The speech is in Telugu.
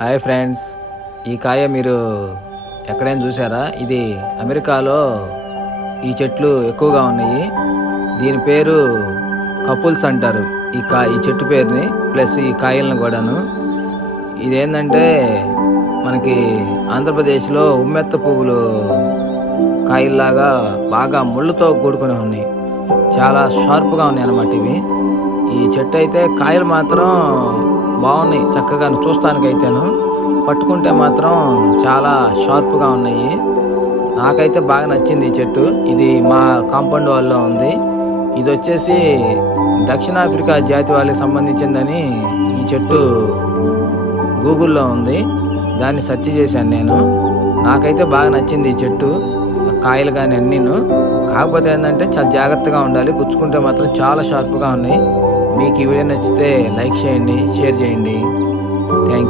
హాయ్ ఫ్రెండ్స్, ఈ కాయ మీరు ఎక్కడైనా చూసారా? ఇది అమెరికాలో ఈ చెట్లు ఎక్కువగా ఉన్నాయి. దీని పేరు కపుల్స్ అంటారు. ఈ చెట్టు పేరుని ప్లస్ ఈ కాయలను కూడాను. ఇదేంటంటే మనకి ఆంధ్రప్రదేశ్లో ఉమ్మెత్త పువ్వులు కాయల్లాగా బాగా ముళ్ళుతో కూడుకొని ఉన్నాయి. చాలా షార్ప్గా ఉన్నాయి అన్నమాట ఇవి. ఈ చెట్టు అయితే కాయలు మాత్రం బాగున్నాయి, చక్కగా చూస్తానికైతేను. పట్టుకుంటే మాత్రం చాలా షార్ప్గా ఉన్నాయి. నాకైతే బాగా నచ్చింది ఈ చెట్టు. ఇది మా కాంపౌండ్ వాళ్ళలో ఉంది. ఇది వచ్చేసి దక్షిణాఫ్రికా జాతి వాళ్ళకి సంబంధించిందని ఈ చెట్టు గూగుల్లో ఉంది. దాన్ని సెర్చ్ చేశాను నేను. నాకైతే బాగా నచ్చింది ఈ చెట్టు, కాయలు కానీ అన్నీను. కాకపోతే ఏంటంటే చాలా జాగ్రత్తగా ఉండాలి, గుచ్చుకుంటే మాత్రం చాలా షార్ప్గా ఉన్నాయి. మీకు ఈ వీడియో నచ్చితే లైక్ చేయండి, షేర్ చేయండి. Thank you.